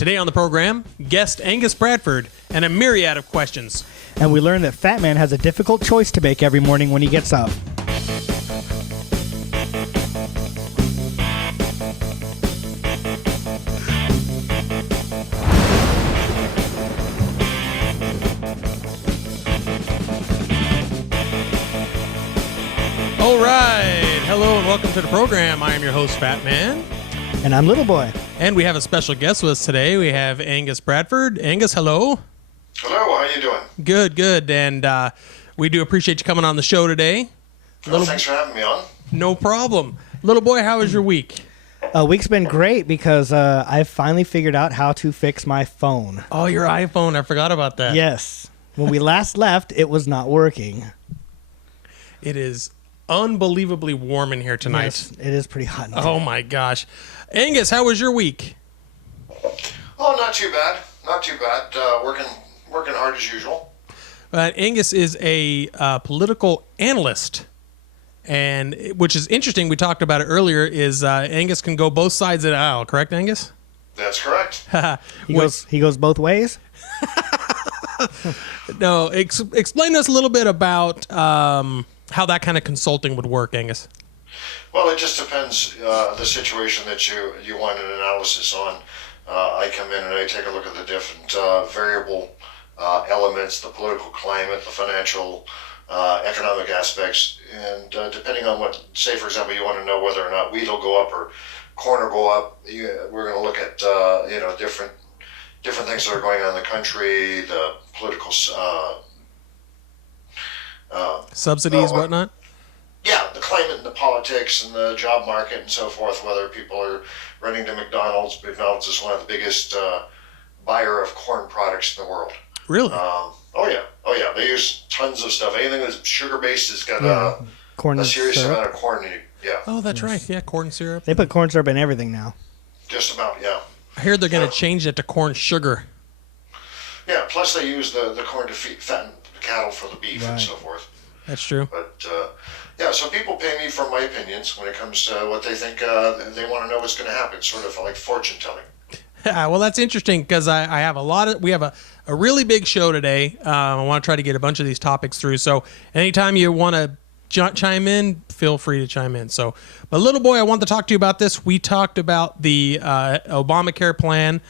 Today on the program, guest Angus Bradford and a myriad of questions. And we learn that Fat Man has a difficult choice to make every morning when he gets up. All right. Hello and welcome to the program. I am your host, Fat Man. And I'm Little Boy. And we have a special guest with us today. We have Angus Bradford. Angus, hello. Hello, how are you doing? Good, good. And we do appreciate you coming on the show today. Thanks for having me on. No problem. Little Boy, how was your week? Week's been great because I finally figured out how to fix my phone. Oh, your iPhone. I forgot about that. Yes. When we last left, it was not working. It is unbelievably warm in here tonight. Yes, it is pretty hot. Oh, my gosh. Angus, how was your week? Oh, not too bad. Not too bad. Working hard as usual. Angus is a political analyst, and which is interesting. We talked about it earlier. Is Angus can go both sides of the aisle, correct, Angus? That's correct. He goes both ways? No, explain to us a little bit about how that kind of consulting would work, Angus. Well, it just depends the situation that you want an analysis on. I come in and I take a look at the different variable elements, the political climate, the financial, economic aspects, and depending on what, say for example, you want to know whether or not wheat will go up or corn will go up, we're going to look at different things that are going on in the country, the political subsidies, whatnot. Yeah, the climate and the politics and the job market and so forth, whether people are running to McDonald's. McDonald's is one of the biggest buyer of corn products in the world. Really? Oh yeah. They use tons of stuff. Anything that's sugar-based has got corn a serious syrup. amount of corn in it. Yeah. Oh, that's right. Yeah, corn syrup. They put corn syrup in everything now. Just about, yeah. I heard they're going to change it to corn sugar. Yeah, plus they use the corn to fatten the cattle for the beef and Right. so forth. That's true. But, yeah, so people pay me for my opinions when it comes to what they think they want to know what's going to happen, sort of like fortune telling. Well, that's interesting because I have we have a really big show today. I want to try to get a bunch of these topics through. So anytime you want to chime in, feel free to chime in. So, but Little Boy, I want to talk to you about this. We talked about the Obamacare plan.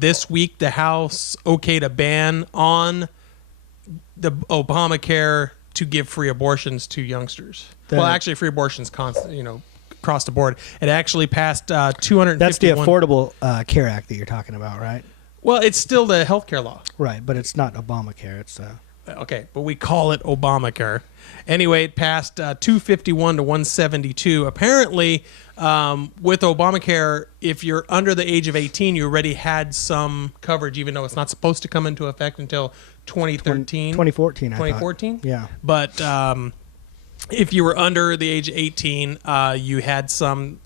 This week, the House okayed a ban on the Obamacare to give free abortions to youngsters. Well, actually, free abortions, across the board. It actually passed 251. That's the Affordable Care Act that you're talking about, right? Well, it's still the healthcare law. Right, but it's not Obamacare. It's Okay, but we call it Obamacare. Anyway, it passed 251 to 172. Apparently, with Obamacare, if you're under the age of 18, you already had some coverage, even though it's not supposed to come into effect until 2013. 2014, 2014? Yeah. But if you were under the age of 18, you had some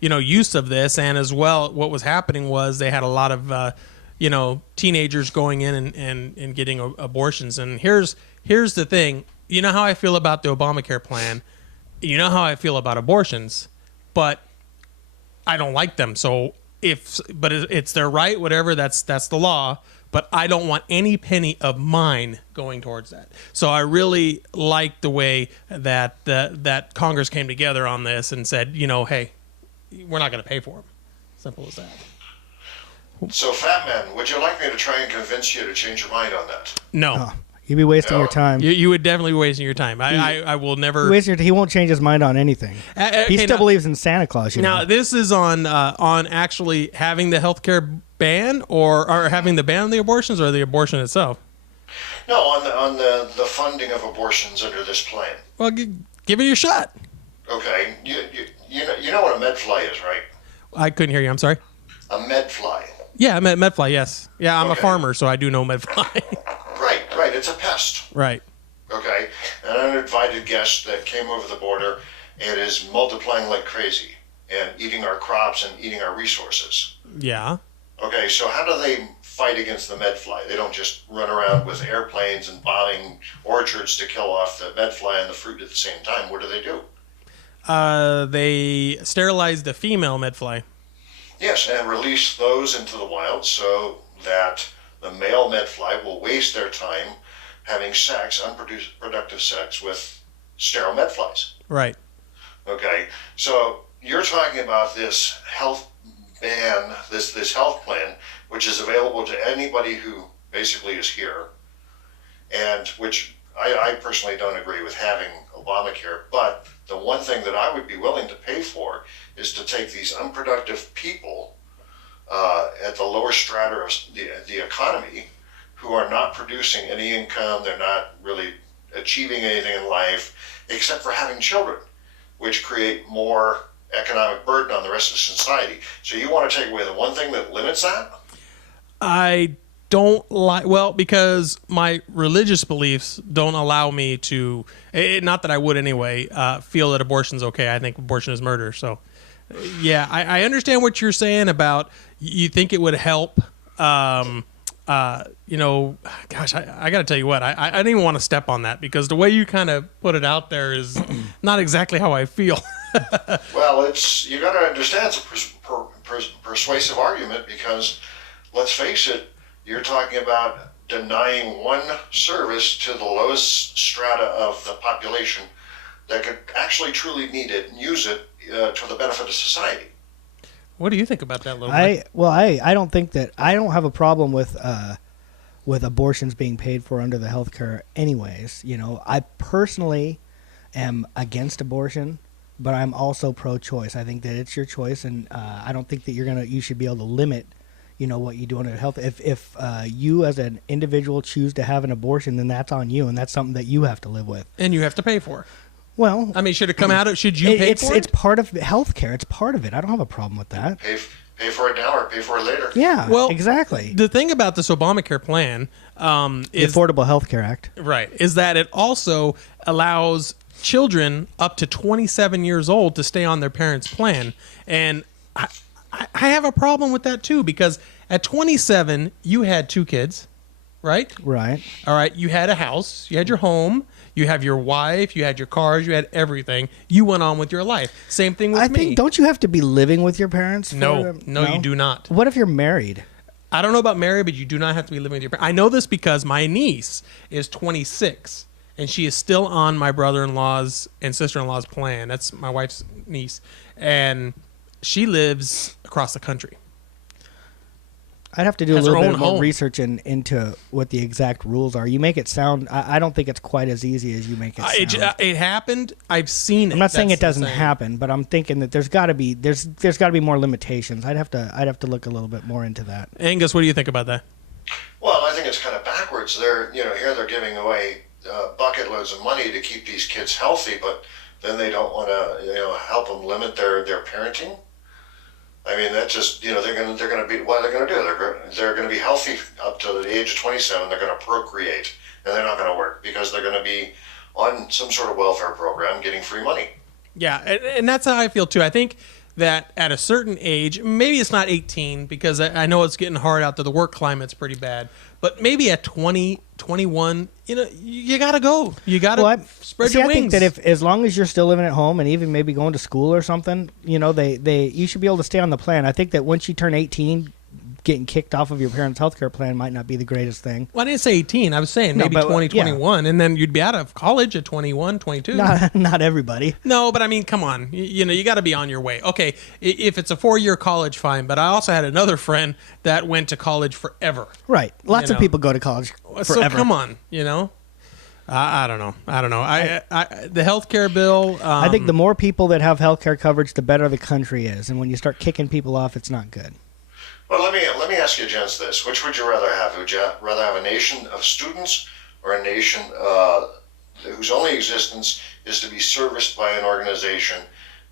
use of this. And as well, what was happening was they had a lot of teenagers going in and getting abortions. And here's the thing. You know how I feel about the Obamacare plan. You know how I feel about abortions, but I don't like them. So but it's their right, whatever, that's the law. But I don't want any penny of mine going towards that. So I really like the way that Congress came together on this and said, hey, we're not going to pay for them. Simple as that. So, Fat Man, would you like me to try and convince you to change your mind on that? No. Oh, you'd be wasting your time. You would definitely be wasting your time. I will never. He won't change his mind on anything. He still believes in Santa Claus. Now, this is on actually having the healthcare ban or having the ban on the abortions or the abortion itself? No, on the funding of abortions under this plan. Well, give it your shot. Okay. You know what a medfly is, right? I couldn't hear you. I'm sorry. A medfly. Yeah, medfly, yes. Yeah, I'm a Okay. farmer, so I do know medfly. Right. It's a pest. Right. Okay. An uninvited guest that came over the border and is multiplying like crazy and eating our crops and eating our resources. Yeah. Okay, so how do they fight against the medfly? They don't just run around with airplanes and bombing orchards to kill off the medfly and the fruit at the same time. What do? They sterilize the female medfly. Yes, and release those into the wild so that the male medfly will waste their time having sex, unproductive sex with sterile medflies. Right. Okay, so you're talking about this health ban, this health plan, which is available to anybody who basically is here, and which I personally don't agree with having Obamacare, but the one thing that I would be willing to pay for is to take these unproductive people at the lower strata of the economy who are not producing any income, they're not really achieving anything in life except for having children, which create more economic burden on the rest of society. So you want to take away the one thing that limits that? I don't like, well, because my religious beliefs don't allow me to, not that I would anyway, feel that abortion's okay. I think abortion is murder. So, yeah, I understand what you're saying about you think it would help. You know, gosh, I got to tell you what, I didn't even want to step on that because the way you kind of put it out there is not exactly how I feel. Well, you got to understand it's a persuasive argument because, let's face it, you're talking about denying one service to the lowest strata of the population that could actually truly need it and use it to the benefit of society. What do you think about that, little I don't think that I don't have a problem with abortions being paid for under the healthcare anyways. You know, I personally am against abortion, but I'm also pro-choice. I think that it's your choice, and I don't think that you should be able to limit, you know, what you do under health. If you as an individual choose to have an abortion, then that's on you, and that's something that you have to live with. And you have to pay for. Well, I mean, should it come out of, should you pay for it? It's part of healthcare. It's part of it. I don't have a problem with that. Pay for it now or pay for it later. Yeah, well, exactly. The thing about this Obamacare plan is the Affordable Health Care Act. Right. Is that it also allows children up to 27 years old to stay on their parents' plan. And I have a problem with that too, because at 27, you had 2 kids, right? Right. All right. You had a house, you had your home, you have your wife, you had your cars, you had everything. You went on with your life. Same thing with me. I think, don't you have to be living with your parents? No, you do not. What if you're married? I don't know about married, but you do not have to be living with your parents. I know this because my niece is 26, and she is still on my brother-in-law's and sister-in-law's plan. That's my wife's niece. And she lives across the country. I'd have to do a Has her little own bit more home. research into what the exact rules are. You make it sound, I don't think it's quite as easy as you make it sound. It happened. I've seen it. I'm not saying That's it doesn't the thing. happen, but I'm thinking that there's got to be more limitations. I'd have to look a little bit more into that. Angus, what do you think about that? Well, I think it's kind of backwards. Here they're giving away bucket loads of money to keep these kids healthy, but then they don't want to help them limit their parenting. I mean, that's just, they're going to be, what are they going to do? They're going to be healthy up to the age of 27. They're going to procreate, and they're not going to work because they're going to be on some sort of welfare program getting free money. Yeah, and that's how I feel too. I think that at a certain age, maybe it's not 18 because I know it's getting hard out there. The work climate's pretty bad. But maybe at 20, 21, you got to go. You got to spread your wings. I think that as long as you're still living at home and even maybe going to school or something, you should be able to stay on the plan. I think that once you turn 18, getting kicked off of your parents' healthcare plan might not be the greatest thing. Well, I didn't say 18. I was saying maybe 20, 21, and then you'd be out of college at 21, 22. Not everybody. No, but I mean, come on. You got to be on your way. Okay, if it's a 4-year college, fine. But I also had another friend that went to college forever. Right. Lots of people go to college forever. So come on, I don't know. The healthcare bill. I think the more people that have healthcare coverage, the better the country is. And when you start kicking people off, it's not good. Well, let me ask you, gents, this: which would you rather have? Would you rather have a nation of students or a nation whose only existence is to be serviced by an organization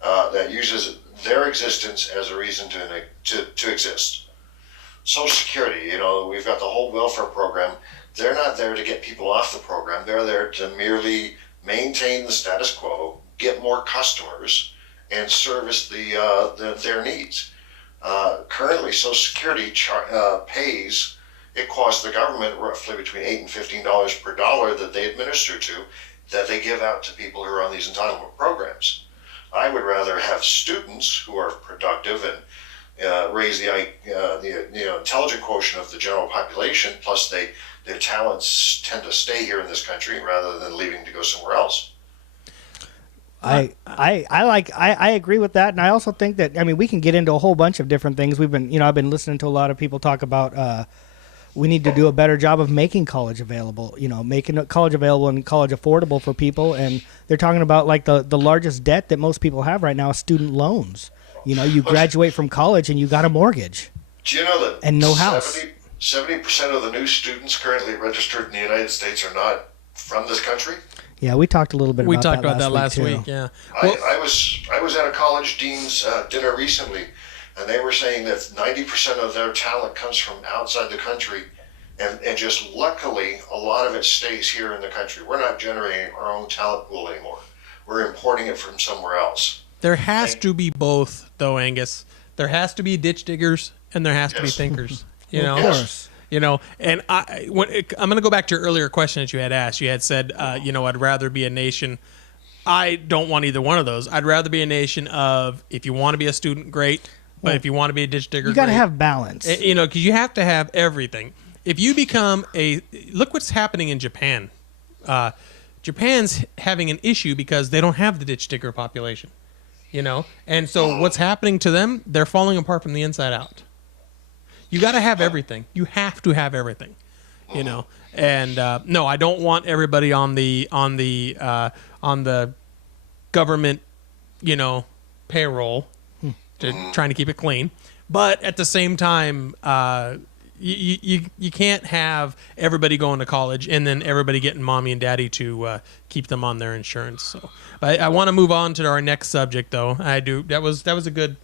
that uses their existence as a reason to exist? Social Security, we've got the whole welfare program. They're not there to get people off the program. They're there to merely maintain the status quo, get more customers, and service their needs. Currently, Social Security pays, it costs the government roughly between $8 and $15 per dollar that they administer to, that they give out to people who are on these entitlement programs. I would rather have students who are productive and raise the intelligent quotient of the general population. Plus, their talents tend to stay here in this country rather than leaving to go somewhere else. I agree with that, and I also think that, I mean, we can get into a whole bunch of different things. I've been listening to a lot of people talk about we need to do a better job of making college available, making college available and college affordable for people. And they're talking about like the largest debt that most people have right now is student loans. You graduate from college and you got a mortgage. Do you know that and no house? 70% of the new students currently registered in the United States are not from this country? Yeah, we talked a little bit about that. We talked about that last week. Yeah. Well, I was at a college dean's dinner recently, and they were saying that 90% of their talent comes from outside the country, and just luckily a lot of it stays here in the country. We're not generating our own talent pool anymore. We're importing it from somewhere else. There has to be both, though, Angus. There has to be ditch diggers, and there has to be thinkers. Of course. And I'm going to go back to your earlier question that you had asked. You had said, I'd rather be a nation. I don't want either one of those. I'd rather be a nation of, if you want to be a student, great. But if you want to be a ditch digger, you got to have balance. Because you have to have everything. If you become look what's happening in Japan. Japan's having an issue because they don't have the ditch digger population. And so what's happening to them? They're falling apart from the inside out. You got to have everything. You have to have everything, And no, I don't want everybody on the government, payroll, trying to keep it clean. But at the same time, you can't have everybody going to college and then everybody getting mommy and daddy to keep them on their insurance. So I want to move on to our next subject, though. I do. That was a good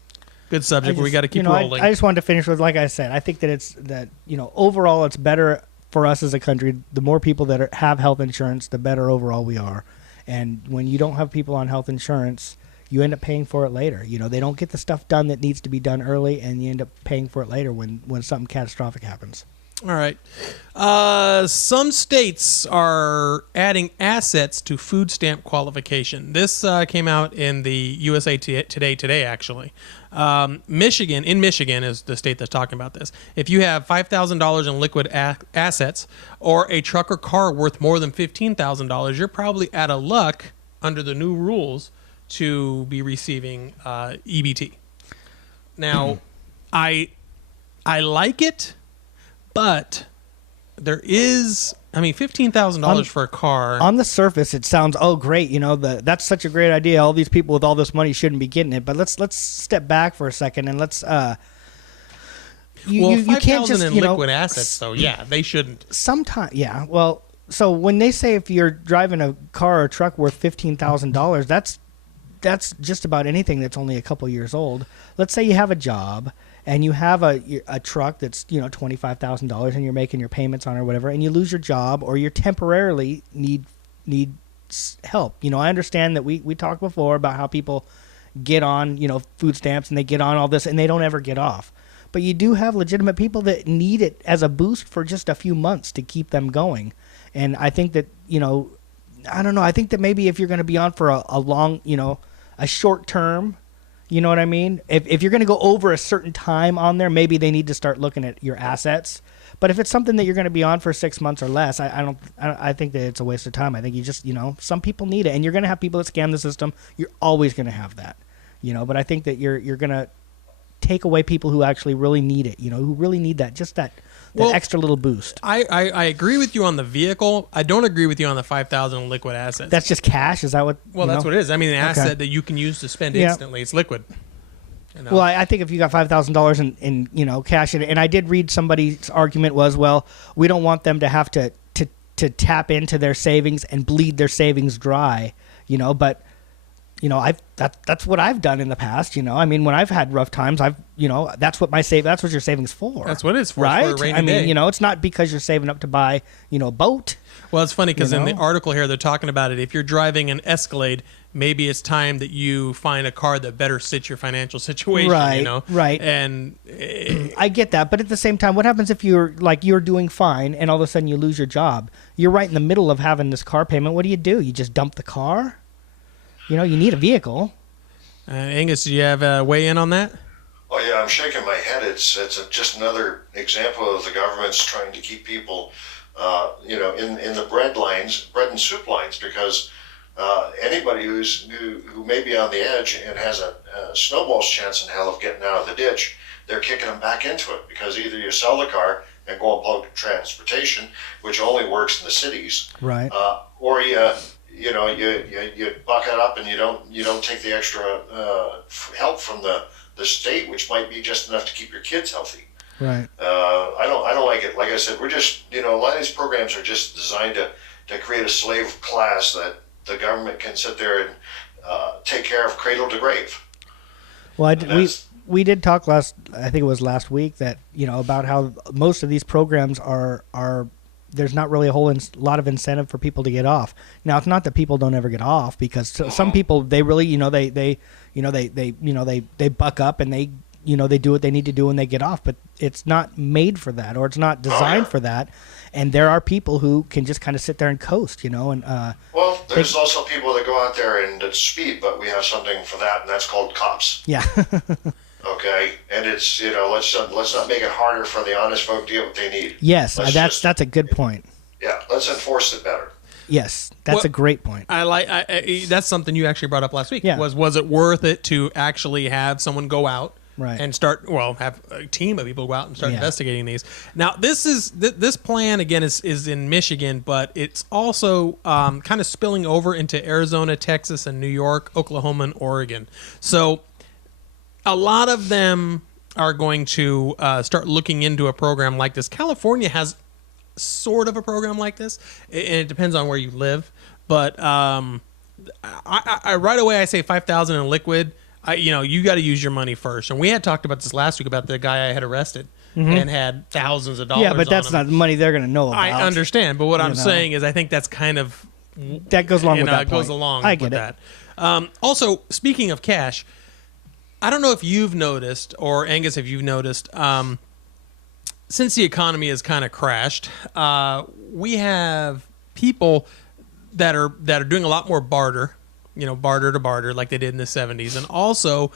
subject. We got to keep rolling. I just wanted to finish with, like I said, I think that overall it's better for us as a country. The more people that have health insurance, the better overall we are. And when you don't have people on health insurance, you end up paying for it later. They don't get the stuff done that needs to be done early, and you end up paying for it later when something catastrophic happens. All right. Some states are adding assets to food stamp qualification. This came out in the USA Today, actually. Michigan is the state that's talking about this. If you have $5,000 in liquid assets or a truck or car worth more than $15,000, you're probably out of luck under the new rules to be receiving EBT. Now, I like it, but there is, $15,000 for a car. On the surface, it sounds, great. That's such a great idea. All these people with all this money shouldn't be getting it. But let's step back for a second and let's. You can't just in liquid assets, though. Yeah, they shouldn't. Sometimes, yeah. Well, so when they say if you're driving a car or truck worth $15,000, that's just about anything that's only a couple years old. Let's say you have a job and you have a truck that's $25,000 and you're making your payments on it or whatever, and you lose your job or you temporarily need help. I understand that we talked before about how people get on food stamps and they get on all this and they don't ever get off. But you do have legitimate people that need it as a boost for just a few months to keep them going. And I think that I don't know. I think that maybe if you're going to be on for a long, a short term, you know what I mean? If you're going to go over a certain time on there, maybe they need to start looking at your assets. But if it's something that you're going to be on for 6 months or less, I think that it's a waste of time. I think you just, some people need it, and you're going to have people that scam the system. You're always going to have that, But I think that you're going to take away people who actually really need it, who really need that, just that extra little boost. I agree with you on the vehicle. I don't agree with you on the $5,000 liquid assets. That's just cash? Is that what? Well, that's what it is. An asset that you can use to spend instantly. It's liquid. Well, I think if you got $5,000 in cash, and I did read somebody's argument was, well, we don't want them to have to tap into their savings and bleed their savings dry, but. That's what I've done in the past. When I've had rough times, that's what that's what your savings for. That's what it's for, right? For a rainy day. It's not because you're saving up to buy, a boat. Well, it's funny because in the article here, they're talking about it. If you're driving an Escalade, maybe it's time that you find a car that better fits your financial situation. Right. Right. And I get that, but at the same time, what happens if you're doing fine and all of a sudden you lose your job? You're right in the middle of having this car payment. What do? You just dump the car? You need a vehicle. Angus, do you have a weigh in on that? Oh yeah, I'm shaking my head. It's just another example of the government's trying to keep people, in the bread and soup lines, because anybody who may be on the edge and has a snowball's chance in hell of getting out of the ditch, they're kicking them back into it, because either you sell the car and go on public transportation, which only works in the cities, Right. Or you buck it up and you don't take the extra help from the state, which might be just enough to keep your kids healthy. Right. I don't like it. Like I said, we're just, a lot of these programs are just designed to create a slave class that the government can sit there and take care of cradle to grave. Well, we did talk I think it was last week, that about how most of these programs are there's not really a lot of incentive for people to get off. Now, it's not that people don't ever get off, because some people, they really they buck up and they do what they need to do and they get off, but it's not made for that, or it's not designed for that. And there are people who can just kind of sit there and coast, and well, there's also people that go out there and speed, but we have something for that, and that's called cops. Yeah. Okay, and it's let's not make it harder for the honest folk to get what they need. Yes, that's a good point. Yeah, let's enforce it better. Yes, that's a great point. That's something you actually brought up last week. Yeah. Was it worth it to actually have someone go out? Right. And have a team of people go out and start investigating these. Now, this plan, again, is in Michigan, but it's also kind of spilling over into Arizona, Texas, and New York, Oklahoma, and Oregon. So a lot of them are going to start looking into a program like this. California has sort of a program like this, and it depends on where you live. But I right away, I say $5,000 in liquid. You got to use your money first. And we had talked about this last week about the guy I had arrested and had thousands of dollars. Yeah, but that's not money they're going to know about. I understand, but what I'm saying is I think that's kind of that goes along with that. Goes along. I get with it. that. Also, speaking of cash, I don't know if you've noticed, or Angus, if you've noticed, since the economy has kind of crashed, we have people that are doing a lot more barter. Barter to barter like they did in the 70s. And also,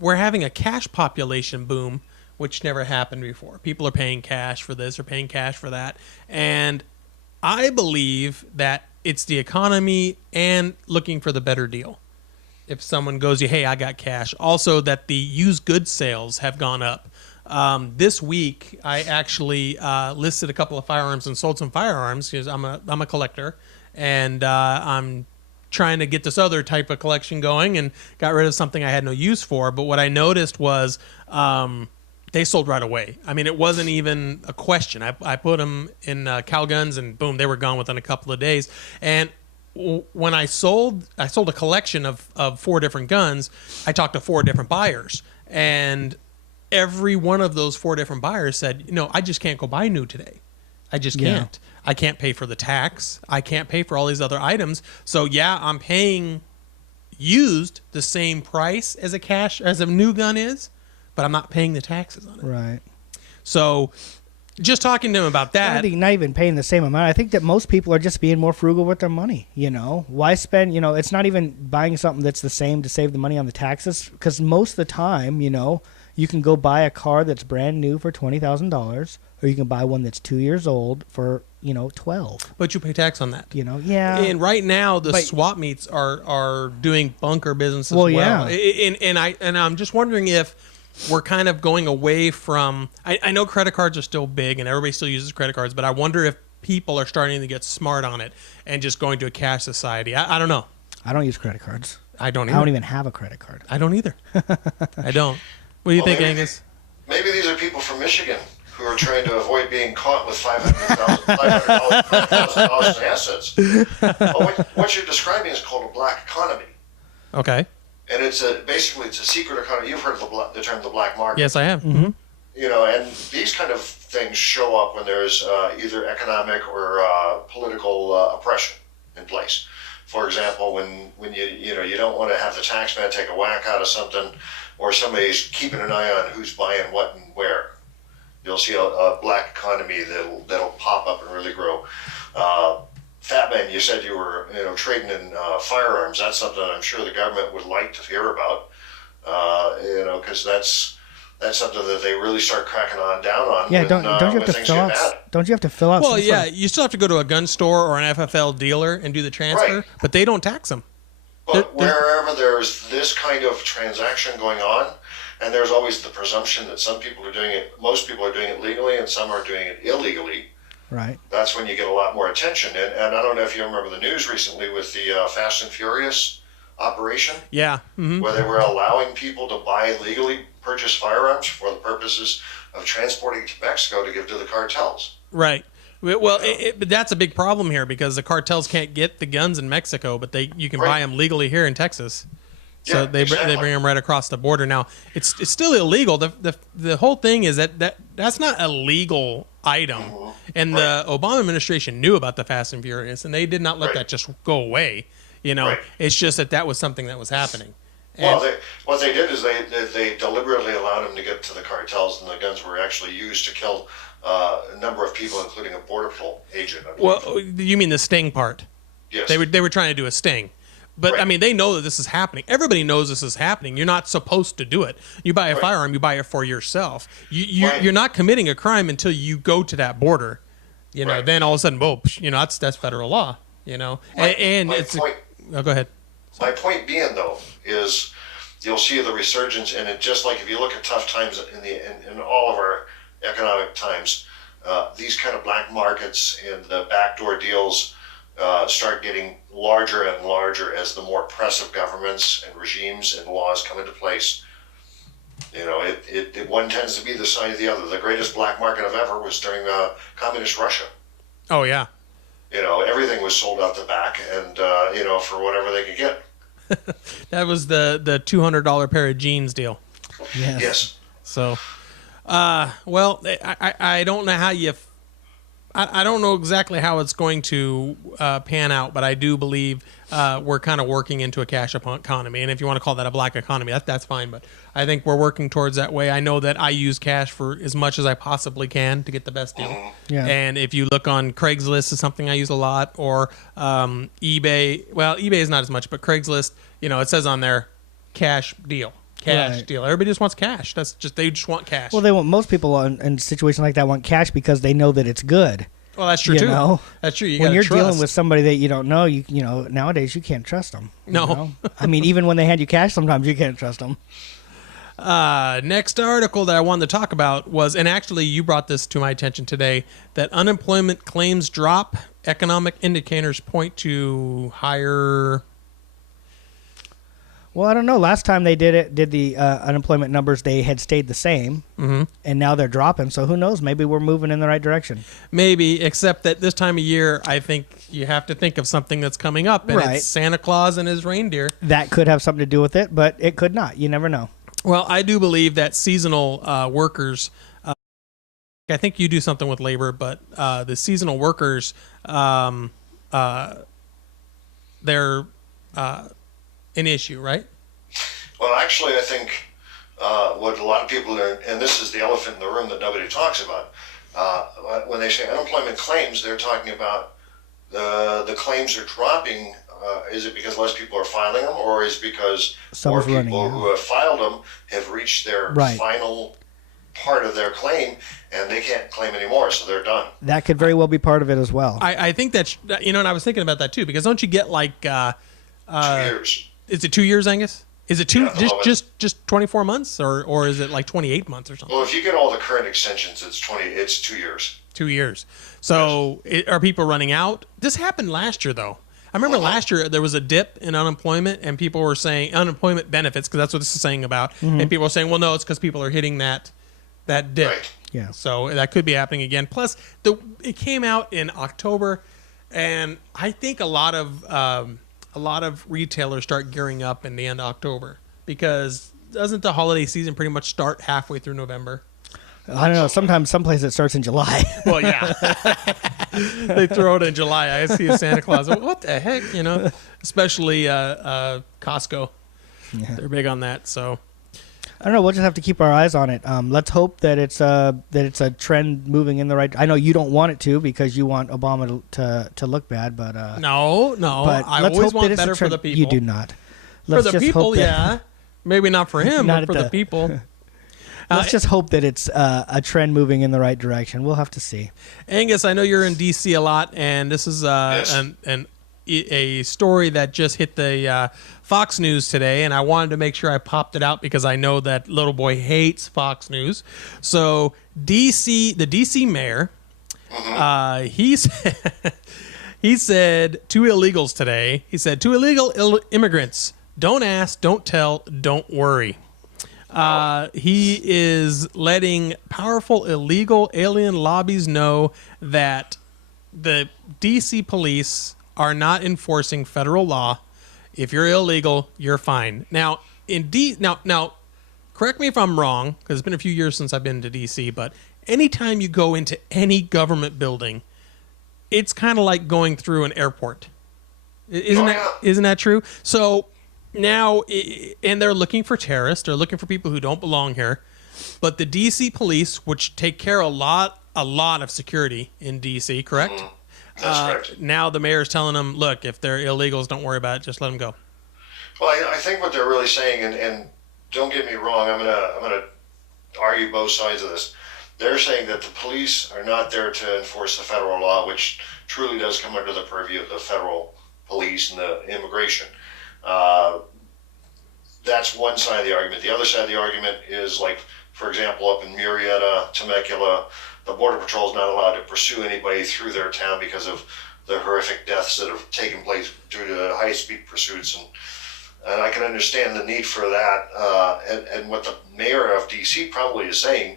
we're having a cash population boom, which never happened before. People are paying cash for this or paying cash for that. And I believe that it's the economy and looking for the better deal. If someone goes, hey, I got cash. Also, that the used goods sales have gone up. This week, I actually listed a couple of firearms and sold some firearms, because I'm a collector. And I'm trying to get this other type of collection going, and got rid of something I had no use for. But what I noticed was they sold right away. I mean, it wasn't even a question. I put them in Cal Guns, and boom, they were gone within a couple of days. And when I sold a collection of 4 different guns. I talked to 4 different buyers, and every one of those 4 different buyers said, I just can't go buy new today. I just can't. I can't pay for the tax. I can't pay for all these other items. So I'm paying used the same price as a new gun is, but I'm not paying the taxes on it. Right. So just talking to him about that. I think not even paying the same amount. I think that most people are just being more frugal with their money. Why spend? It's not even buying something that's the same to save the money on the taxes, because most of the time, you can go buy a car that's brand new for $20,000, or you can buy one that's 2 years old for $12,000. But you pay tax on that. Yeah. And right now, the swap meets are doing bunker business as well. Yeah. And I'm just wondering if we're kind of going away from. I know credit cards are still big, and everybody still uses credit cards, but I wonder if people are starting to get smart on it and just going to a cash society. I don't know. I don't use credit cards. I don't either. I don't even have a credit card. I don't either. I don't. What do you think, Angus? Maybe these are people from Michigan who are trying to avoid being caught with $500,000 in assets. What you're describing is called a black economy. Okay. And it's basically a secret economy. You've heard the term the black market. Yes, I have. Mm-hmm. And these kind of things show up when there's either economic or political oppression in place. For example, when you don't want to have the tax man take a whack out of something, or somebody's keeping an eye on who's buying what and where, you'll see a black economy that'll pop up and really grow. Fat Man, you said you were trading in firearms. That's something I'm sure the government would like to hear about. Because that's that's something that they really start cracking down on. Yeah, when, don't you have to things fill get out? bad. Don't you have to fill out? Well, some yeah, sort of- you still have to go to a gun store or an FFL dealer and do the transfer, Right. but they don't tax them. But wherever there's this kind of transaction going on, and there's always the presumption that some people are doing it, most people are doing it legally, and some are doing it illegally. Right. That's when you get a lot more attention. And I don't know if you remember the news recently with the Fast and Furious operation, Yeah. Mm-hmm. where they were allowing people to buy legally purchased firearms for the purposes of transporting to Mexico to give to the cartels. Right. Well, but that's a big problem here because the cartels can't get the guns in Mexico, but you can buy Right. them legally here in Texas. So Yeah, they exactly. bring them right across the border. Now it's still illegal. The whole thing is that's not a legal item, and the Obama administration knew about the Fast and Furious, and they did not let Right. that just go away. You know, Right. it's just that was something that was happening. Well, what they did is they deliberately allowed them to get to the cartels, and the guns were actually used to kill a number of people, including a border patrol agent. I believe. Well, you mean the sting part? Yes. They were trying to do a sting. But, I Right. mean, they know that this is happening. Everybody knows this is happening. You're not supposed to do it. You buy a Right. firearm, you buy it for yourself. Right. You're not committing a crime until you go to that border. You know, Right. then all of a sudden, boom, that's federal law, you know. And My it's... point, Oh, go ahead. my point being, though, is you'll see the resurgence, and it just like if you look at tough times in all of our economic times, these kind of black markets and the backdoor deals start getting larger and larger as the more oppressive governments and regimes and laws come into place. You know, it one tends to be the sign of the other. The greatest black market of ever was during communist Russia. Oh, yeah. You know, everything was sold out the back, and you know, for whatever they could get. That was the $200 pair of jeans deal. Yes. Yes. So, well, I don't know how I don't know exactly how it's going to pan out, but I do believe we're kind of working into a cash economy. And if you want to call that a black economy, that's fine. But I think we're working towards that way. I know that I use cash for as much as I possibly can to get the best deal. Yeah. And if you look on Craigslist, is something I use a lot, or eBay. Well, eBay is not as much, but Craigslist, you know, it says on there, cash deal. Cash Right. deal. Everybody just wants cash. They just want cash. Well, most people in situations like that want cash because they know that it's good. Well, that's true You too. know? That's true. You When gotta you're trust. dealing with somebody that you don't know, you know, nowadays you can't trust them. No. I mean, even when they hand you cash, sometimes you can't trust them. Next article that I wanted to talk about was, and actually you brought this to my attention today, that unemployment claims drop. Economic indicators point to higher. Well, I don't know. Last time they did the unemployment numbers, they had stayed the same, and now they're dropping. So who knows? Maybe we're moving in the right direction. Maybe, except that this time of year, I think you have to think of something that's coming up, and Right. it's Santa Claus and his reindeer. That could have something to do with it, but it could not. You never know. Well, I do believe that seasonal workers. I think you do something with labor, but the seasonal workers, they're an issue, right? Well, actually, I think what a lot of people are, and this is the elephant in the room that nobody talks about, when they say unemployment claims, they're talking about the claims are dropping. Is it because less people are filing them, or is it because Someone's more running, people yeah. who have filed them have reached their Right. final part of their claim, and they can't claim anymore, so they're done. That could very well be part of it as well. I think that's, you know, and I was thinking about that too, because don't you get like 2 years. is it 2 years, Angus? Is it Yeah, the moment. just 24 months, or is it like 28 months or something? Well, if you get all the current extensions, it's 2 years. 2 years. So are people running out? This happened last year, though. I remember last year there was a dip in unemployment, and people were saying unemployment benefits, because that's what this is saying about. And people were saying, well, no, it's because people are hitting that dip. Right. Yeah. So that could be happening again. Plus, it came out in October, and I think a lot of retailers start gearing up in the end of October, because doesn't the holiday season pretty much start halfway through November? I don't know. Sometimes some place it starts in July. Well, yeah. They throw it in July. I see a Santa Claus. What the heck, you know? Especially Costco. Yeah. They're big on that. So I don't know. We'll just have to keep our eyes on it. Let's hope that it's a trend moving in the right. I know you don't want it to, because you want Obama to look bad, but no. But I let's always hope that want it's a better for trend. the people. You do not. For Let's the just people, hope that- yeah. Maybe not for him, Not but for at the people. Let's just hope that it's a trend moving in the right direction. We'll have to see. Angus, I know you're in D.C. a lot, and this is Yes. a story that just hit the Fox News today, and I wanted to make sure I popped it out because I know that little boy hates Fox News. So the D.C. mayor, he said two illegals today. He said, two illegal immigrants, don't ask, don't tell, don't worry. He is letting powerful illegal alien lobbies know that the D.C. police are not enforcing federal law. If you're illegal, you're fine. Now, now, correct me if I'm wrong, because it's been a few years since I've been to D.C., but anytime you go into any government building, it's kind of like going through an airport. Isn't that true? So now, and they're looking for terrorists. They're looking for people who don't belong here. But the D.C. police, which take care of a lot of security in D.C., correct? Mm-hmm. That's correct. Now the mayor's telling them, look, if they're illegals, don't worry about it. Just let them go. Well, I think what they're really saying, and don't get me wrong, I'm gonna argue both sides of this. They're saying that the police are not there to enforce the federal law, which truly does come under the purview of the federal police and the immigration. That's one side of the argument. The other side of the argument is, like, for example, up in Murrieta, Temecula, the Border Patrol is not allowed to pursue anybody through their town because of the horrific deaths that have taken place due to high-speed pursuits. And I can understand the need for that. And what the mayor of D.C. probably is saying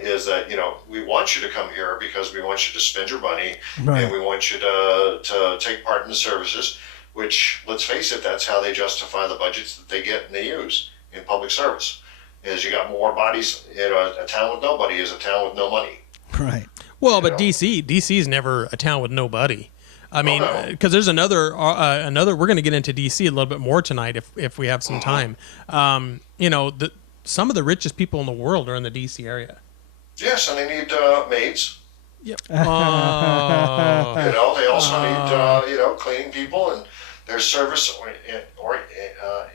is that, we want you to come here because we want you to spend your money, Right. and we want you to take part in the services, which, let's face it, that's how they justify the budgets that they get and they use in public service. Is you got more bodies. A town with nobody is a town with no money. Right. Well, but DC's never a town with nobody. I mean, because there's another. We're going to get into DC a little bit more tonight if we have some time. Some of the richest people in the world are in the DC area. Yes, and they need maids. Yep. They also need cleaning people, and there's service or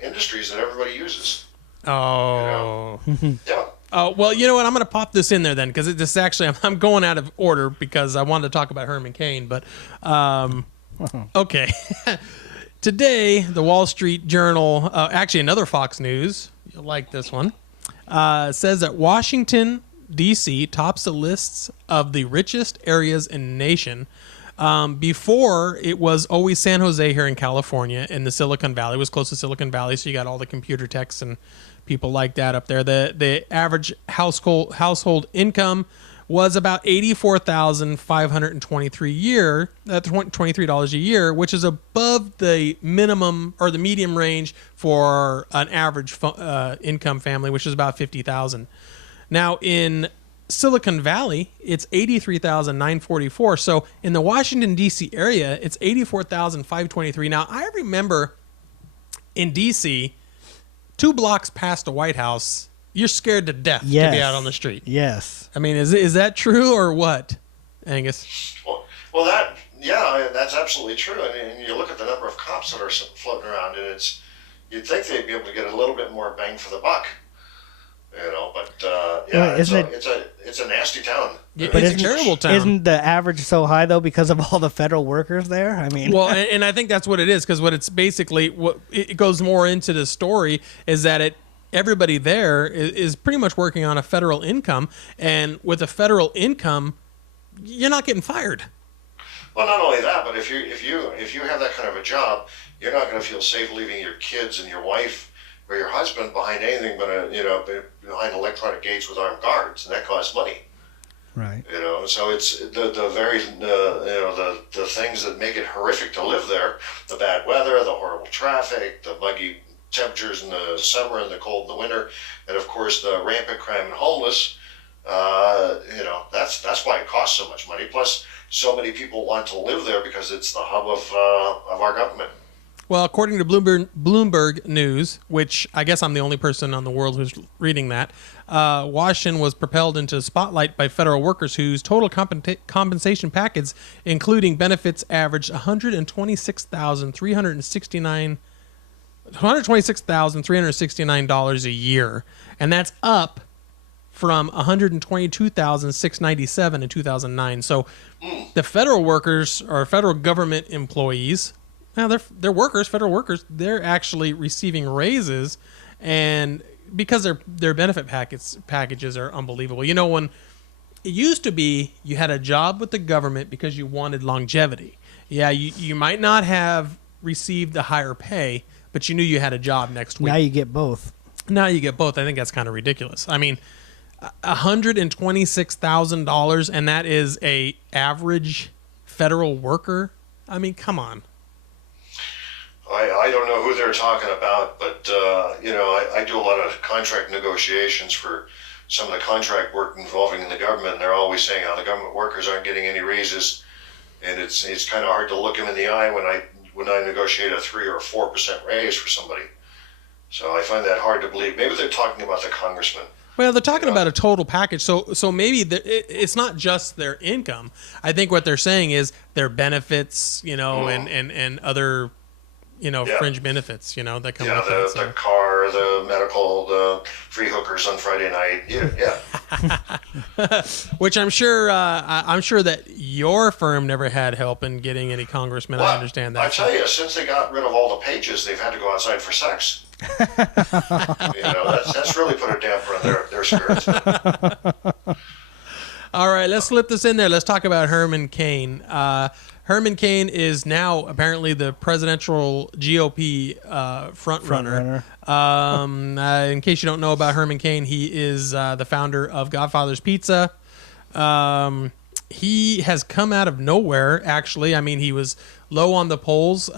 industries that everybody uses. Oh. Yeah. Oh, well, you know what? I'm going to pop this in there then, because this actually, I'm going out of order because I wanted to talk about Herman Cain, but okay. Today, the Wall Street Journal, actually another Fox News, you'll like this one, says that Washington, D.C. tops the lists of the richest areas in the nation. Before, it was always San Jose here in California, in the Silicon Valley. It was close to Silicon Valley, so you got all the computer techs and people like that up there. The average household income was about $84,523 $23 a year, which is above the minimum or the medium range for an average income family, which is about $50,000. Now in Silicon Valley, it's $83,944. So in the Washington D.C. area, it's $84,523. Now I remember in D.C., 2 blocks past the White House, you're scared to death to be out on the street. Yes. I mean, is that true or what, Angus? Well, that's absolutely true. And you look at the number of cops that are floating around, and you'd think they'd be able to get a little bit more bang for the buck. It's a nasty town. Yeah, it's a terrible town. Isn't the average so high though because of all the federal workers there? I mean, well, and I think that's what it is, because what it's basically, what it goes more into the story is that everybody there is pretty much working on a federal income, and with a federal income, you're not getting fired. Well, not only that, but if you have that kind of a job, you're not going to feel safe leaving your kids and your wife or your husband behind anything but behind electronic gates with armed guards, and that costs money. Right. So it's the things that make it horrific to live there: the bad weather, the horrible traffic, the muggy temperatures in the summer and the cold in the winter, and of course the rampant crime and homeless. That's why it costs so much money. Plus, so many people want to live there because it's the hub of our government. Well, according to Bloomberg News, which I guess I'm the only person on the world who's reading that, Washington was propelled into the spotlight by federal workers whose total compensation package, including benefits, averaged $126,369 a year, and that's up from 122,697 in 2009. So the federal workers or federal government employees, now they're workers, federal workers, they're actually receiving raises, and because their benefit packages are unbelievable. You know, when it used to be you had a job with the government because you wanted longevity. Yeah, you might not have received the higher pay, but you knew you had a job next week. Now you get both. Now you get both. I think that's kind of ridiculous. I mean, $126,000, and that is a average federal worker. I mean, come on. I don't know who they're talking about, but I do a lot of contract negotiations for some of the contract work involving in the government, and they're always saying how the government workers aren't getting any raises, and it's kind of hard to look them in the eye when I negotiate a 3 or 4% raise for somebody. So I find that hard to believe. Maybe they're talking about the congressman. Well, they're talking about a total package, so maybe it's not just their income. I think what they're saying is their benefits, and other, fringe benefits, that come with it. The car, the medical, the free hookers on Friday night. Yeah. Which I'm sure that your firm never had help in getting any congressmen. Well, I understand that. I tell you, since they got rid of all the pages, they've had to go outside for sex. That's really put a damper on their spirits. All right, let's slip this in there. Let's talk about Herman Cain. Herman Cain is now apparently the presidential GOP front runner. In case you don't know about Herman Cain, he is the founder of Godfather's Pizza. He has come out of nowhere, actually. I mean, he was low on the polls.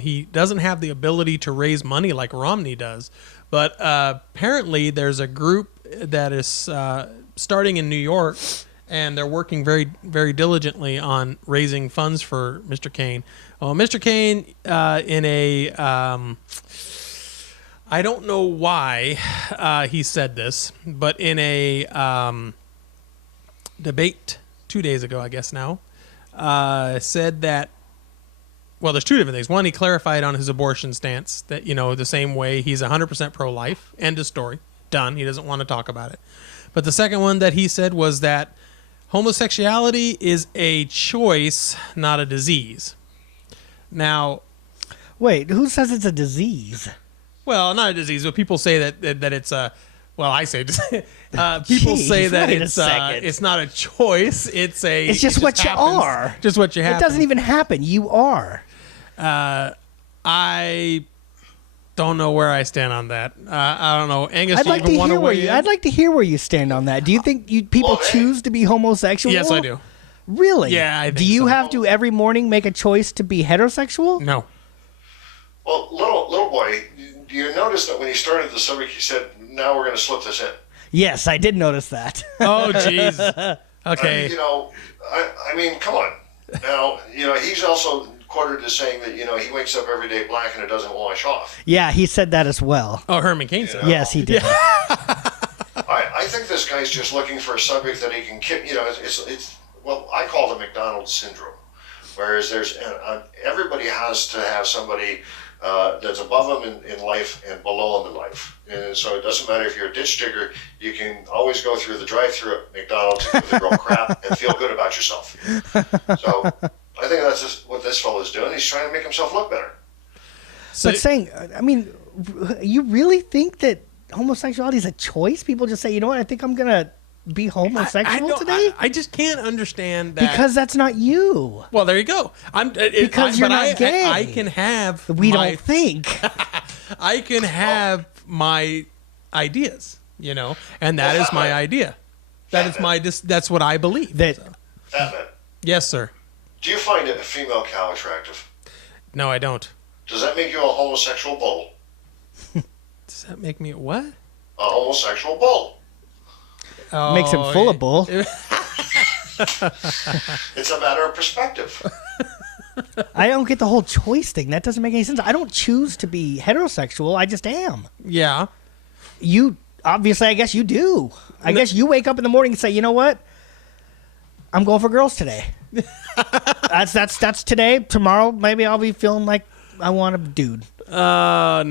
He doesn't have the ability to raise money like Romney does. But apparently there's a group that is starting in New York, and they're working very, very diligently on raising funds for Mr. Cain. Well, Mr. Cain, in a... I don't know why he said this, but in a debate 2 days ago, I guess now, said that, well, there's two different things. One, he clarified on his abortion stance that, the same way he's 100% pro-life. End of story. Done. He doesn't want to talk about it. But the second one that he said was that homosexuality is a choice, not a disease. Now... Wait, who says it's a disease? Well, not a disease, but people say that it's a... Well, I say people Jeez, say that wait it's not a choice. It's just what you are. Just what you have. It doesn't even happen. You are. I don't know where I stand on that. I don't know. Angus, I'd like to hear where you. I'd like to hear where you stand on that. Do you think people choose to be homosexual? Yes, I do. Really? Yeah, I think do you so. have to every morning make a choice to be heterosexual? No. Well, little boy, do you notice that when he started the subject, he said, "Now we're going to slip this in." Yes, I did notice that. Oh, jeez. Okay. I mean, come on. Now, he's also quoted as saying that, he wakes up every day black and it doesn't wash off. Yeah, he said that as well. Oh, Herman Cain said. Yes, he did. I think this guy's just looking for a subject that he can keep. It's well, I call the McDonald's syndrome, whereas everybody has to have somebody that's above them in life and below them in life. And so it doesn't matter if you're a ditch digger, you can always go through the drive-thru at McDonald's with a girl crap and feel good about yourself. So I think that's just what this fellow's doing. He's trying to make himself look better. But you really think that homosexuality is a choice? People just say, you know what, I think I'm going to be homosexual today? I just can't understand that. Because that's not you. Well, there you go. You're not gay. I can have. Don't think. I can have my ideas, and that is my idea. That's what I believe. Batman, yes, sir. do you find a female cow attractive? No, I don't. Does that make you a homosexual bull? Does that make me a what? A homosexual bull. Oh, Makes him full of bull. It's a matter of perspective. I don't get the whole choice thing. That doesn't make any sense. I don't choose to be heterosexual. I just am. Yeah. You, obviously, I guess you do. I guess you wake up in the morning and say, you know what? I'm going for girls today. That's today. Tomorrow, maybe I'll be feeling like I want a dude. No.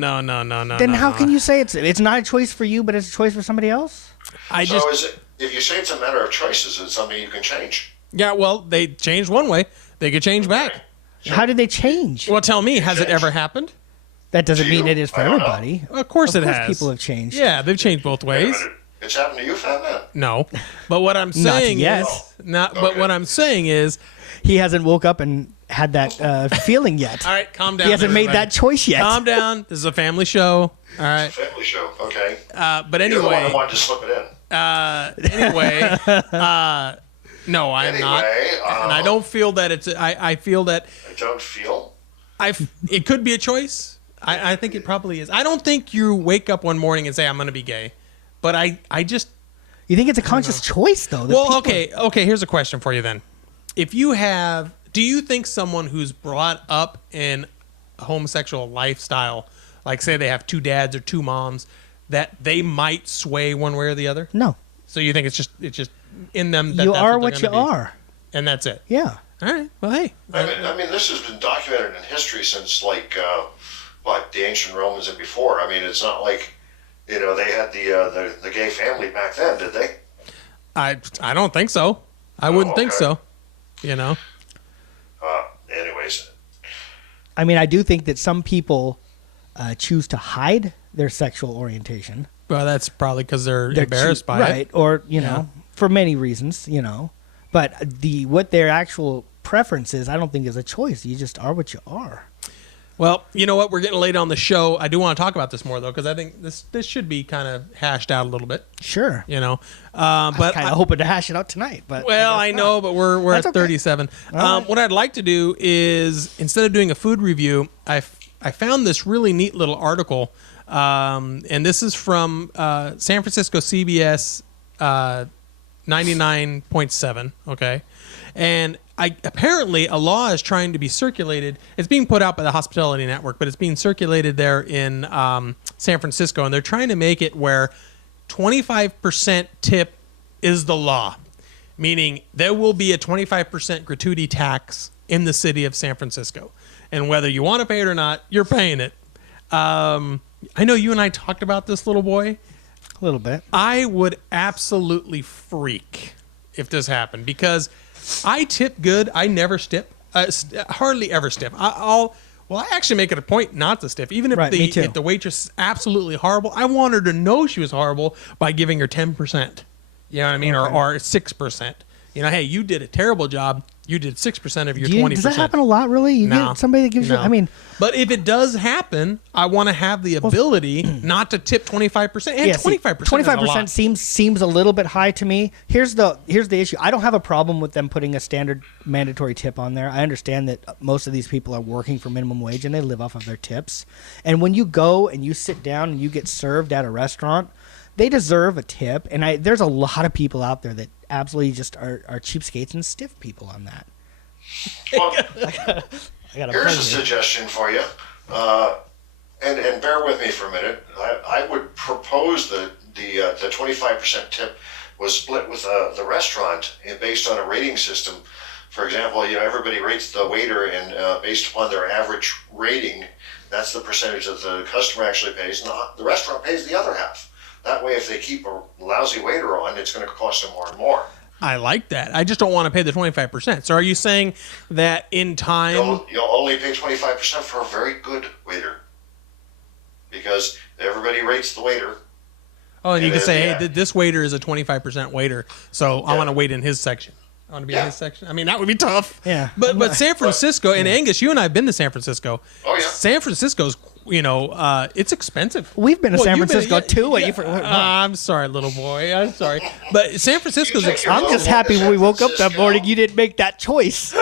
Then how can you say it's not a choice for you, but it's a choice for somebody else? If you say it's a matter of choices, it's something you can change. Yeah, well, they changed one way. They could change back. Sure. How did they change? Well, tell me, has it ever happened? That doesn't To mean you? it is for I don't know. everybody. Of course it has. People have changed. Yeah, they've changed both Wait a ways. minute. It's happened to you, Fat Man? No, but what I'm Not saying yet. is not. Okay. But what I'm saying is, He hasn't woke up and had that feeling yet. all right, calm down. He hasn't made everybody. that choice yet. Calm down. This is a family show. All right. Family show. Okay. But You're the one anyway, that wanted to slip it in. no, I'm not, Anyway, and I don't feel that it's. I feel that I don't feel. it could be a choice. I think it probably is. I don't think you wake up one morning and say I'm going to be gay, but I just. You think it's a conscious choice, though? that Well, people- okay. Here's a question for you then. If you have, do you think someone who's brought up in a homosexual lifestyle, like say they have two dads or two moms, that they might sway one way or the other? No. So you think it's just in them that You that's are what what they're you gonna be, are. and that's it. Yeah. All right. Well, hey. I mean, this has been documented in history since the ancient Romans and before. I mean, it's not like they had the gay family back then, did they? I don't think so. I wouldn't think okay. so. You know. Anyways, I mean, I do think that some people choose to hide their sexual orientation. Well, that's probably because they're They're embarrassed by right, it. or for many reasons, But what their actual preference is, I don't think is a choice. You just are what you are. Well, you know what? We're getting late on the show. I do want to talk about this more though, because I think this should be kind of hashed out a little bit. Sure. But Kind of hoping to hash it out tonight, but well, I know, but we're That's at okay. 37. right. What I'd like to do is instead of doing a food review, I found this really neat little article, and this is from San Francisco CBS 99.7. Okay, and apparently a law is trying to be circulated. It's being put out by the Hospitality Network, but it's being circulated there in San Francisco, and they're trying to make it where 25% tip is the law, meaning there will be a 25% gratuity tax in the city of San Francisco, and whether you want to pay it or not, you're paying it. I know you and I talked about this, little boy. a little bit. I would absolutely freak if this happened because I tip good. I never stiff. Hardly ever stiff. I actually make it a point not to stiff. Even if Right, me too. if the waitress is absolutely horrible, I want her to know she was horrible by giving her 10%. You know what I mean? Okay. Or 6%. Hey, you did a terrible job. You did 6% of your 20%. Does that happen a lot, really? You No. get somebody that gives you... No. I mean... But if it does happen, I want to have the ability not to tip 25%. And 25% is a lot. 25% seems a little bit high to me. Here's the issue. I don't have a problem with them putting a standard mandatory tip on there. I understand that most of these people are working for minimum wage and they live off of their tips. And when you go and you sit down and you get served at a restaurant, they deserve a tip. And there's a lot of people out there that absolutely just are cheapskates and stiff people on that. Well, I got here's a suggestion for you, and bear with me for a minute. I would propose that the 25% tip was split with the restaurant and based on a rating system. For example, everybody rates the waiter, and based upon their average rating, that's the percentage that the customer actually pays, and the restaurant pays the other half. That way, if they keep a lousy waiter on, it's going to cost them more and more. I like that. I just don't want to pay the 25%. So are you saying that in time... You'll only pay 25% for a very good waiter. Because everybody rates the waiter. Oh, and you can say, yeah. hey, this waiter is a 25% waiter, so I want to wait in his section. I want to be in his section. I mean, that would be tough. Yeah. But San Francisco, and Angus, you and I have been to San Francisco. Oh, yeah. San Francisco's, it's expensive. We've been to San you've Francisco, too. Yeah, I'm sorry, little boy. I'm sorry. But San Francisco's You take your expensive. I'm just happy when we woke up that morning you didn't make that choice.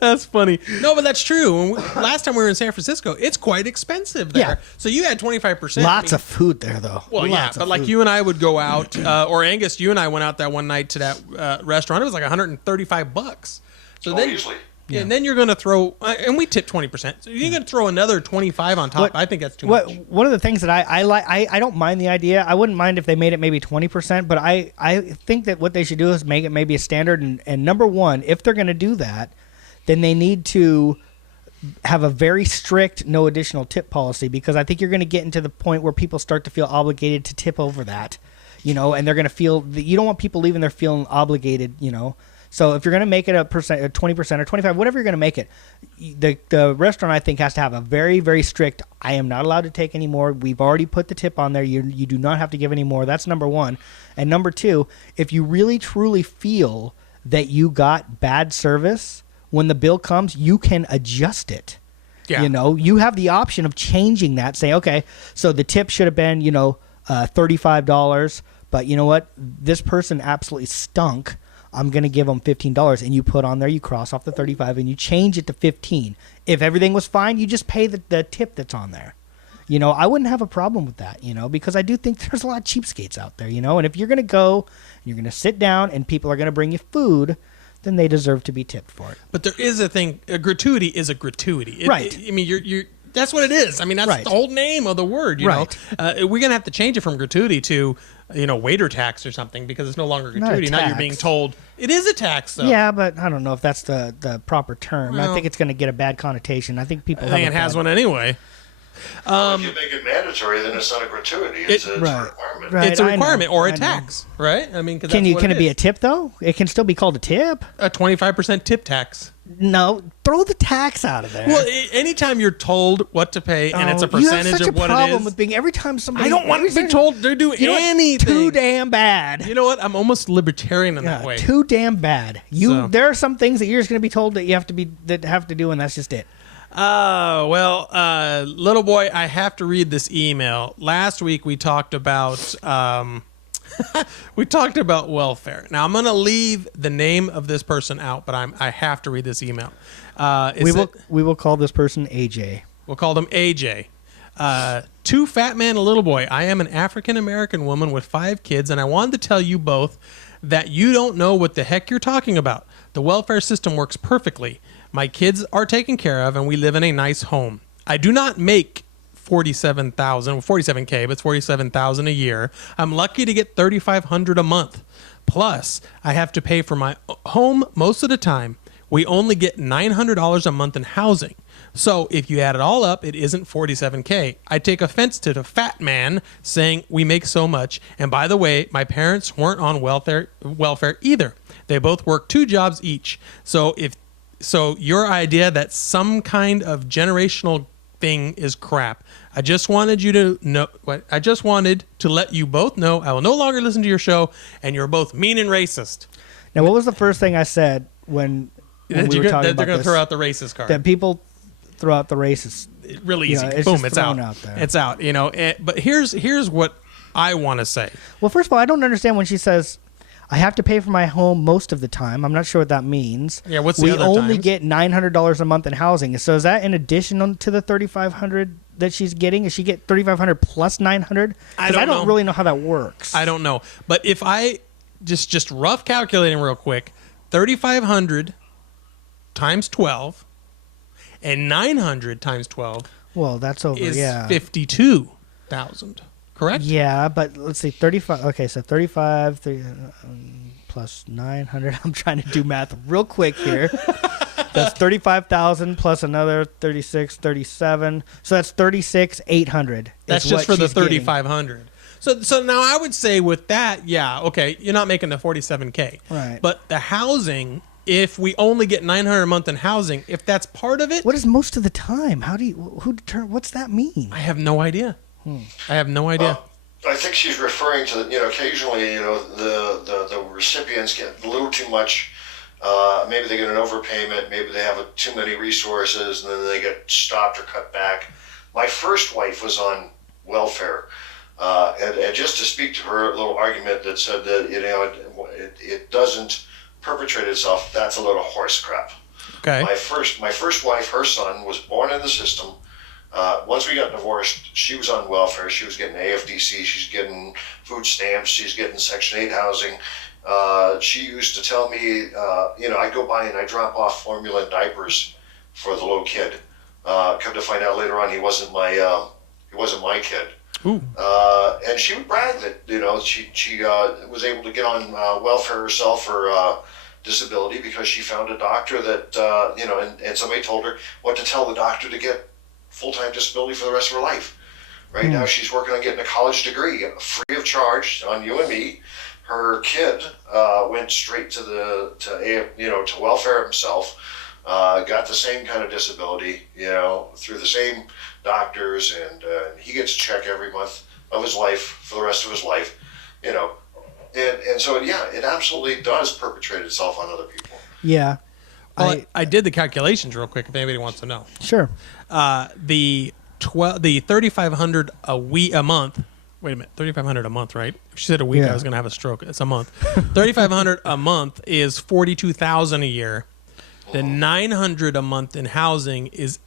That's funny. No, but that's true. Last time we were in San Francisco, it's quite expensive there. Yeah. So you had 25%. Lots of food there, though. Well, Lots yeah, of but like food. you and I would go out, or Angus, you and I went out that one night to that restaurant. It was like $135. So then, Easily. yeah, and then you're going to throw, and we tip 20%. So you're going to throw another 25 on top. What- I think that's too much. One of the things that I like, I don't mind the idea. I wouldn't mind if they made it maybe 20%, but I think that what they should do is make it maybe a standard. And number one, if they're going to do that, then they need to have a very strict no additional tip policy, because I think you're going to get into the point where people start to feel obligated to tip over that, and they're going to feel that you don't want people leaving there feeling obligated, So if you're going to make it a 20% or 25, whatever you're going to make it, the restaurant, I think, has to have a very, very strict, I am not allowed to take any more. We've already put the tip on there. You do not have to give any more. That's number one. And number two, if you really, truly feel that you got bad service, when the bill comes, you can adjust it. Yeah. You have the option of changing that. Say, okay, so the tip should have been, $35, but you know what? This person absolutely stunk. I'm going to give them $15. And you put on there, you cross off the 35 and you change it to 15. If everything was fine, you just pay the tip that's on there. I wouldn't have a problem with that, because I do think there's a lot of cheapskates out there, and if you're going to go, and you're going to sit down and people are going to bring you food, then they deserve to be tipped for it. But there is a thing. A gratuity is a gratuity. Right. You're that's what it is. I mean, that's right. the whole name of the word. You know, we're going to have to change it from gratuity to, waiter tax or something, because it's no longer gratuity. Now you're being told it is a tax, though. Yeah, but I don't know if that's the proper term. Well, I think it's going to get a bad connotation. I think people. I think it has one anyway. If you make it mandatory, then it's not a gratuity. It's a requirement. Right, it's a requirement or a tax, right? I mean, can it be a tip though? It can still be called a tip. A 25% tip tax. No, throw the tax out of there. Well, anytime you're told what to pay and it's a percentage of what it is. You have such a problem with being every time somebody. I don't want to be told to do anything. Too damn bad. You know what? I'm almost libertarian in that way. Too damn bad. There are some things that you're just going to be told that you have to do, and that's just it. Little boy, I have to read this email. Last week we talked about welfare. Now I'm going to leave the name of this person out, but I have to read this email. We will call this person AJ. We'll call them AJ. To Fat Man and Little Boy, I am an African American woman with 5 kids, and I wanted to tell you both that you don't know what the heck you're talking about. The welfare system works perfectly. My kids are taken care of, and we live in a nice home. I do not make $47K, but it's $47,000 a year. I'm lucky to get $3,500 a month. Plus, I have to pay for my home most of the time. We only get $900 a month in housing. So if you add it all up, it isn't $47K. I take offense to the fat man saying we make so much. And by the way, my parents weren't on welfare either. They both work 2 jobs each. So your idea that some kind of generational thing is crap. I just wanted you to know. I just wanted to let you both know I will no longer listen to your show, and you're both mean and racist. Now, what was the first thing I said when we were talking about this? They're going to throw out the racist card. That people throw out the racist. Really easy. Boom, it's out. It's out. But here's what I want to say. Well, first of all, I don't understand when she says, I have to pay for my home most of the time. I'm not sure what that means. Yeah, what's the other We only times? get $900 a month in housing. So is that in addition to the $3,500 that she's getting? Is she get $3,500 plus $900? I don't really know how that works. I don't know. But if I just rough calculating real quick, $3,500 times 12 and $900 times 12. Well, that's over. Is $52,000. Correct? Yeah, but let's see, 35. Okay, so 35 plus 900. I'm trying to do math real quick here. That's 35,000 plus another 36, 37. So that's 36,800. That's just for the 3,500. So now I would say with that, yeah, okay, you're not making the $47K. Right. But the housing, if we only get $900 a month in housing, if that's part of it, what is most of the time? What's that mean? I have no idea. I have no idea. I think she's referring to, occasionally, the recipients get a little too much. Maybe they get an overpayment. Maybe they have too many resources, and then they get stopped or cut back. My first wife was on welfare, and just to speak to her little argument that said that it doesn't perpetrate itself. That's a load of horse crap. Okay. My first wife, her son was born in the system. Once we got divorced, she was on welfare. She was getting AFDC. She's getting food stamps. She's getting Section 8 housing. She used to tell me, I go by and I drop off formula and diapers for the little kid. Come to find out later on, he wasn't my kid. Ooh. And she would brag that she was able to get on welfare herself for disability because she found a doctor that, and somebody told her what to tell the doctor to get full-time disability for the rest of her life. Right now she's working on getting a college degree free of charge on you and me. Her kid went straight to welfare himself, got the same kind of disability, through the same doctors, and he gets a check every month of his life for the rest of his life, and so it absolutely does perpetrate itself on other people. Yeah. Well, I did the calculations real quick if anybody wants to know. Sure. The $3,500 a month. Wait a minute, $3,500 a month, right? If she said a week, Yeah. I was going to have a stroke. It's a month. $3,500 a month is $42,000 a year. The $900 a month in housing is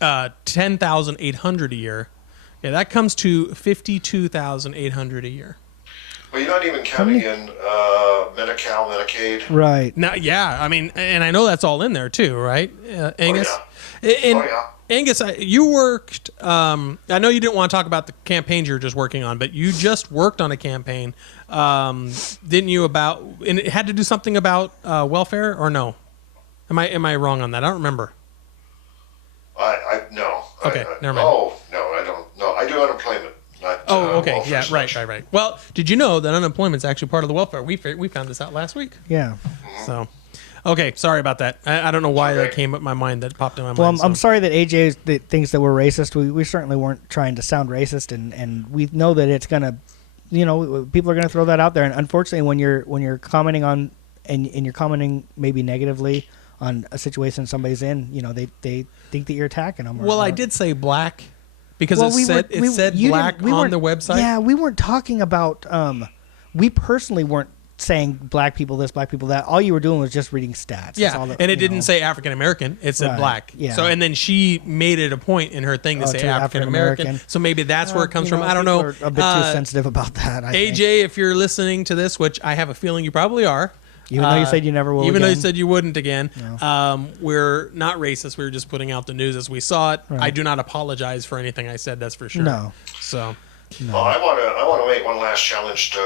$10,800 a year. Yeah, that comes to $52,800 a year. Well, you're not even counting in Medi-Cal, Medicaid. Right. Now, yeah, I mean, and I know that's all in there too, right, Angus? And Angus, you worked. I know you didn't want to talk about the campaigns you were just working on, but you just worked on a campaign, didn't you? And it had to do something about welfare, or no? Am I wrong on that? I don't remember. No. Okay, never mind. Oh no, I don't. No, I do unemployment. Not, okay, welfare yeah, selection. right. Well, did you know that unemployment's actually part of the welfare? We found this out last week. Yeah. So, okay, sorry about that. I don't know why that came up in my mind. That popped in my Well, mind. I'm sorry that AJ thinks that we're racist. We certainly weren't trying to sound racist, and we know that it's gonna, people are gonna throw that out there. And unfortunately, when you're commenting on and you're commenting maybe negatively on a situation somebody's in, they think that you're attacking them. Well, I did say black because it said black on the website. Yeah, we weren't talking about. We personally weren't saying black people this, black people that. All you were doing was just reading stats. Yeah, and it didn't say African American. It said black. Yeah. So, and then she made it a point in her thing to say African American. So maybe that's where it comes from. I don't know. Are a bit too sensitive about that. I AJ, think. if you're listening to this, which I have a feeling you probably are. Even though you said you never will Even though you again. said you wouldn't again. No. We're not racist. We were just putting out the news as we saw it. Right. I do not apologize for anything I said, that's for sure. No. So. Well, I want to make one last challenge to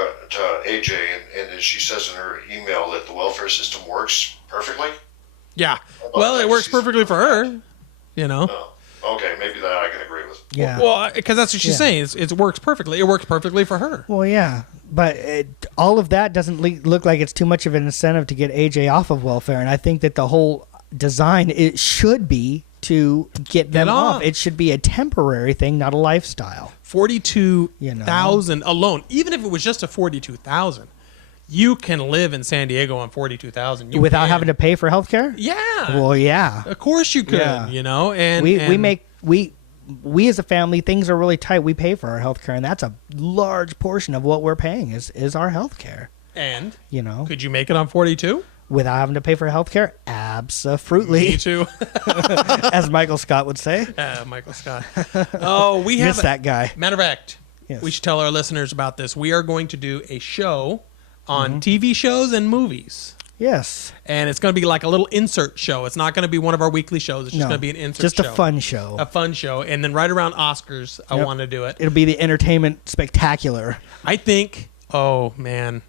AJ, and as she says in her email that the welfare system works perfectly. Yeah. Well, it works perfectly for her, Okay, maybe that I can agree with. Yeah. Well, because that's what she's saying. It works perfectly. It works perfectly for her. Well, yeah, but all of that doesn't look like it's too much of an incentive to get AJ off of welfare, and I think that the whole design it should be to get them off. It should be a temporary thing, not a lifestyle. 42,000 alone. Even if it was just a 42,000, you can live in San Diego on 42,000 without having to pay for healthcare. Yeah. Well, yeah. Of course you could. Yeah. And we as a family, things are really tight. We pay for our healthcare, and that's a large portion of what we're paying is our healthcare. And could you make it on 42 without having to pay for healthcare? Absolutely. Me too. As Michael Scott would say. Michael Scott. Oh, we have that guy. Matter of fact, yes. We should tell our listeners about this. We are going to do a show on TV shows and movies. Yes. And it's going to be like a little insert show. It's not going to be one of our weekly shows. It's just going to be an insert show. Just a fun show. A fun show. And then right around Oscars, I want to do it. It'll be the entertainment spectacular. I think, oh, man.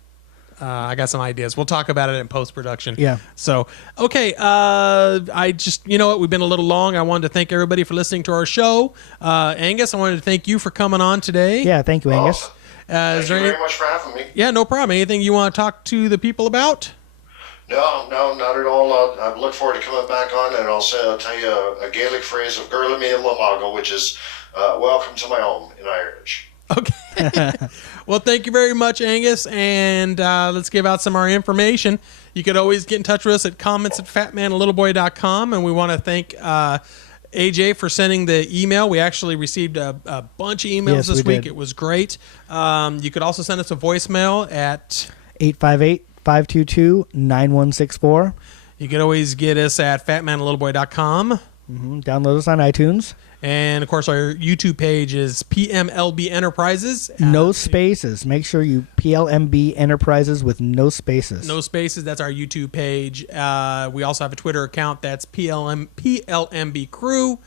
I got some ideas. We'll talk about it in post-production. Yeah. So, okay. I just, you know what? We've been a little long. I wanted to thank everybody for listening to our show. Angus, I wanted to thank you for coming on today. Yeah, thank you, Angus. Thank you very much for having me. Yeah, no problem. Anything you want to talk to the people about? No, not at all. I look forward to coming back on, and I'll tell you a Gaelic phrase of Gurla me Lamago, which is welcome to my home in Irish. Okay. Well, thank you very much, Angus, and let's give out some of our information. You could always get in touch with us at comments@fatmanandlittleboy.com, and we want to thank AJ for sending the email. We actually received a bunch of emails this week. It was great. You could also send us a voicemail at 858-522-9164. You could always get us at fatmanandlittleboy.com. Download us on iTunes. And, of course, our YouTube page is PMLB Enterprises. No spaces. Make sure you PLMB Enterprises with no spaces. No spaces. That's our YouTube page. We also have a Twitter account. That's PLMB Crew.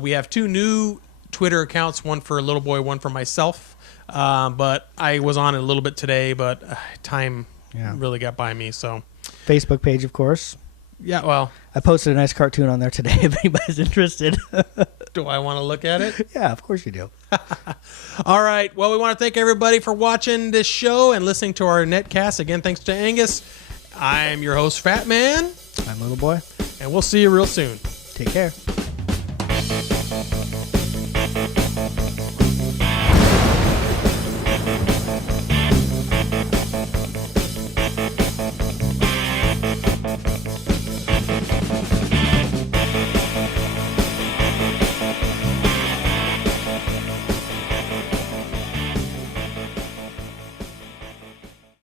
We have 2 new Twitter accounts, one for Little Boy, one for myself. But I was on it a little bit today, but time really got by me. So Facebook page, of course. Yeah, well, I posted a nice cartoon on there today if anybody's interested. do I want to look at it? Yeah, of course you do. All right. Well, we want to thank everybody for watching this show and listening to our netcast. Again, thanks to Angus. I'm your host, Fat Man. I'm Little Boy. And we'll see you real soon. Take care.